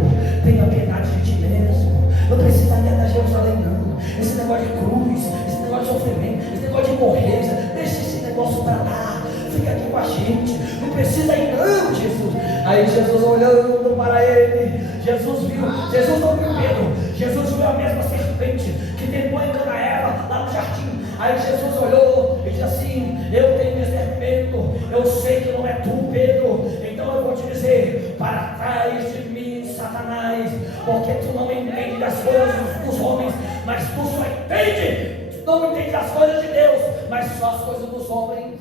tenha piedade de ti mesmo. Não precisa ir até Jerusalém não. Esse negócio de cruz, esse negócio de sofrimento, esse negócio de morrer, deixa esse negócio para lá. Fica aqui com a gente. Não precisa ir não, Jesus. Aí Jesus olhando para ele, Jesus não viu Pedro, Jesus viu a mesma serpente que tentou enganar Eva lá no jardim. Aí Jesus olhou e disse assim: eu tenho discernimento, eu sei que não é tu, Pedro, então eu vou te dizer: para trás de mim, Satanás, porque tu não entende das coisas dos homens, mas tu só entende, não entende das coisas de Deus, mas só as coisas dos homens.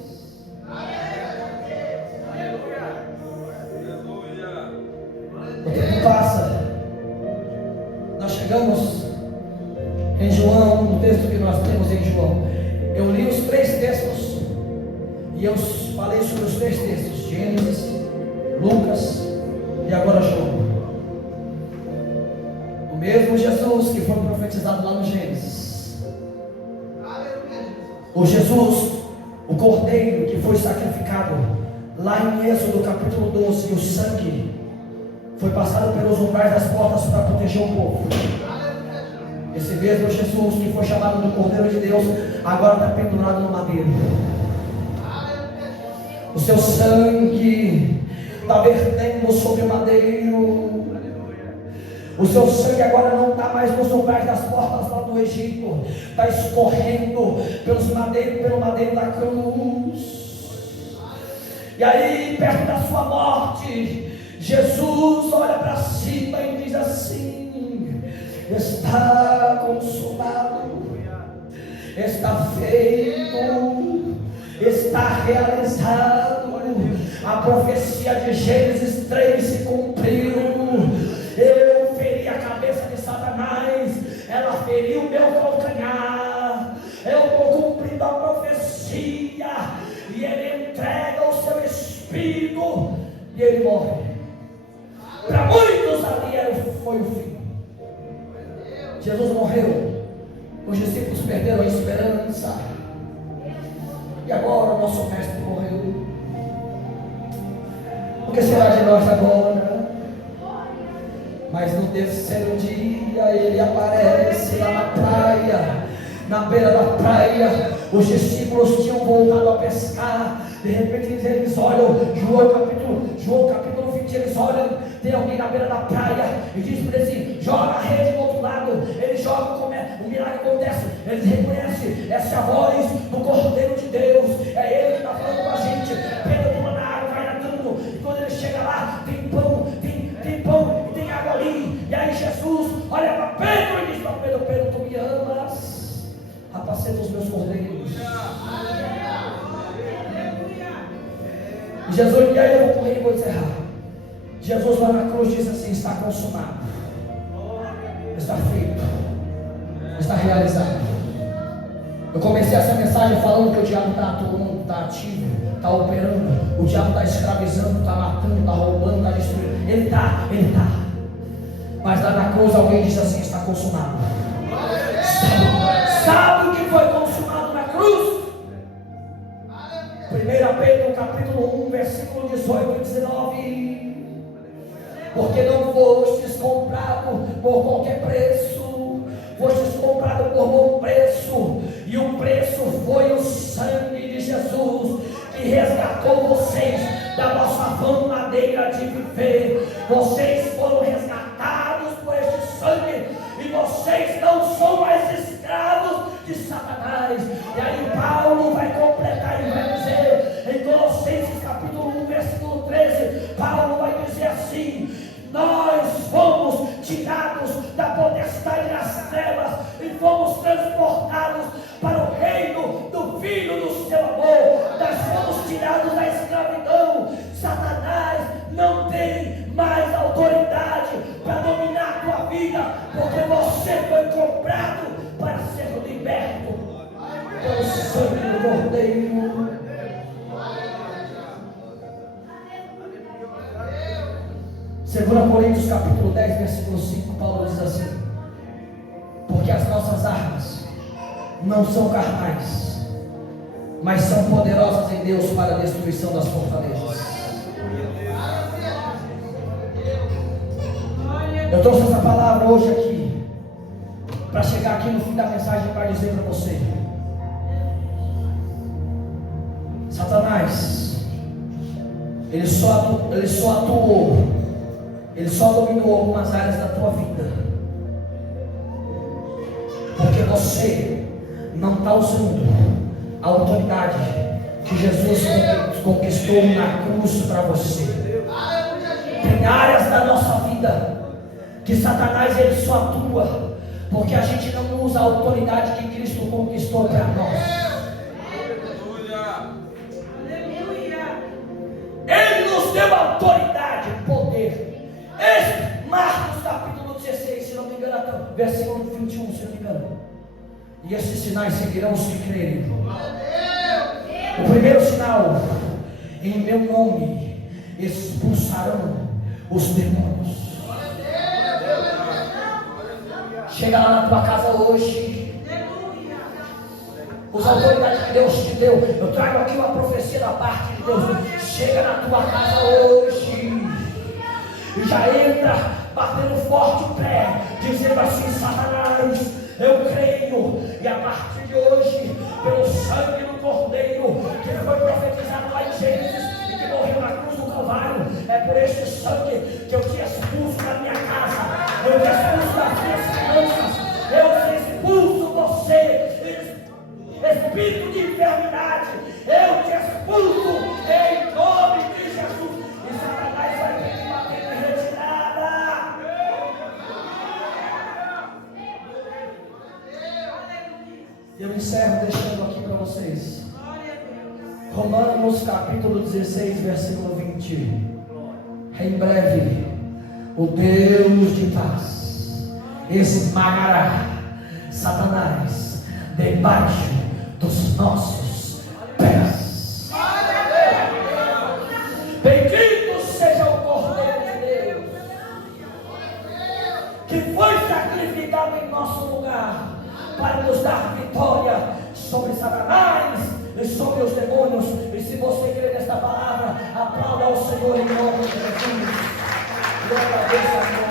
O tempo passa, nós chegamos em João, no texto que nós temos em João. Eu li os 3 textos e eu falei sobre os 3 textos: Gênesis, Lucas e agora João. O mesmo Jesus que foi profetizado lá no Gênesis, o Jesus, o Cordeiro que foi sacrificado lá em Êxodo capítulo 12, e o sangue foi passado pelos umbrais das portas para proteger o povo. Esse mesmo Jesus que foi chamado do Cordeiro de Deus, agora está pendurado no madeiro. O seu sangue está vertendo sobre o madeiro. O seu sangue agora não está mais nos umbrais das portas lá do Egito, está escorrendo pelo madeiro da cruz. E aí, perto da sua morte, Jesus olha para cima e diz assim: está consumado, está feito, está realizado. A profecia de Gênesis 3 se cumpriu. Eu feri a cabeça de Satanás, ela feriu o meu calcanhar. Eu estou cumprindo a profecia, e ele entrega o seu espírito e ele morre. Para muitos ali foi o fim. Jesus morreu, os discípulos perderam a esperança, e agora o nosso mestre morreu. O que será de nós agora? Mas no terceiro dia ele aparece lá na praia, na beira da praia. Os discípulos tinham voltado a pescar. De repente eles olham, João capítulo 20, eles olham, tem alguém na beira da praia e diz para ele assim: joga a rede do outro lado. Eles jogam, o milagre acontece. Eles reconhecem, essa é a voz do Cordeiro de Deus, é ele que está falando com a gente. Pedro pula na água, vai nadando, e quando ele chega lá, tem pão e tem água ali. E aí Jesus olha para Pedro e diz para Pedro: Pedro, tu me amas? Apacenta os meus cordeiros. E Jesus, e aí eu vou correr e vou encerrar. Jesus lá na cruz diz assim: está consumado, está feito, está realizado. Eu comecei essa mensagem falando que o diabo está atuando, está ativo, está operando. O diabo está escravizando, está matando, está roubando, está destruindo. Ele está. Mas lá na cruz alguém disse assim: está consumado. Sabe o que foi consumado na cruz? 1 Pedro capítulo 1, versículo 18 e 19. Porque não fostes comprado por qualquer preço, fostes comprado por bom preço, e o preço foi o sangue de Jesus, que resgatou vocês da vossa vã maneira de viver. Vocês foram resgatados por este sangue, e vocês não são mais escravos de Satanás. E aí Paulo vai completar e vai dizer em Colossenses capítulo 1, versículo 13, Paulo vai dizer assim: nós fomos tirados da potestade das trevas e fomos transportados para o reino do Filho do seu amor. Nós fomos tirados da escravidão. Satanás não tem mais autoridade para dominar a tua vida, porque você foi comprado para ser liberto pelo sangue do Cordeiro. 2 Coríntios capítulo 10, versículo 5, Paulo diz assim: porque porque as nossas armas não são carnais, mas são poderosas em Deus para a destruição das fortalezas. Eu trouxe essa palavra hoje aqui para chegar aqui no fim da mensagem para dizer para você: Satanás, ele só dominou algumas áreas da tua vida, porque você não está usando a autoridade que Jesus conquistou na cruz para você. Tem áreas da nossa vida que Satanás ele só atua porque a gente não usa a autoridade que Cristo conquistou para nós. Ele nos deu autoridade, poder. Marcos capítulo 16, se não me engano, versículo 21, se não me engano. E esses sinais seguirão os que crerem. O primeiro sinal: em meu nome expulsarão os demônios. Chega lá na tua casa hoje, usa a autoridade que Deus te deu. Eu trago aqui uma profecia da parte de Deus. Chega na tua casa hoje e já entra batendo forte o pé, dizendo assim: Satanás, eu creio, e a partir de hoje, pelo sangue do Cordeiro que foi profetizado lá em Gênesis e que morreu na cruz do Calvário, é por este sangue que eu te expulso da minha casa, eu te expulso das minhas finanças, eu te expulso você, espírito de enfermidade, eu te expulso em nome de Jesus. E Satanás vai ter que bater em retirada. Eu encerro deixando aqui para vocês Romanos capítulo 16, versículo 20. Em breve o Deus de paz esmagará Satanás debaixo dos nossos pés. Bendito seja o Cordeiro de Deus, que foi sacrificado em nosso lugar para nos dar vitória sobre Satanás e sobre os demônios. E se você crê nesta palavra, aplauda ao Senhor em nome de Jesus. E agradeça a Deus.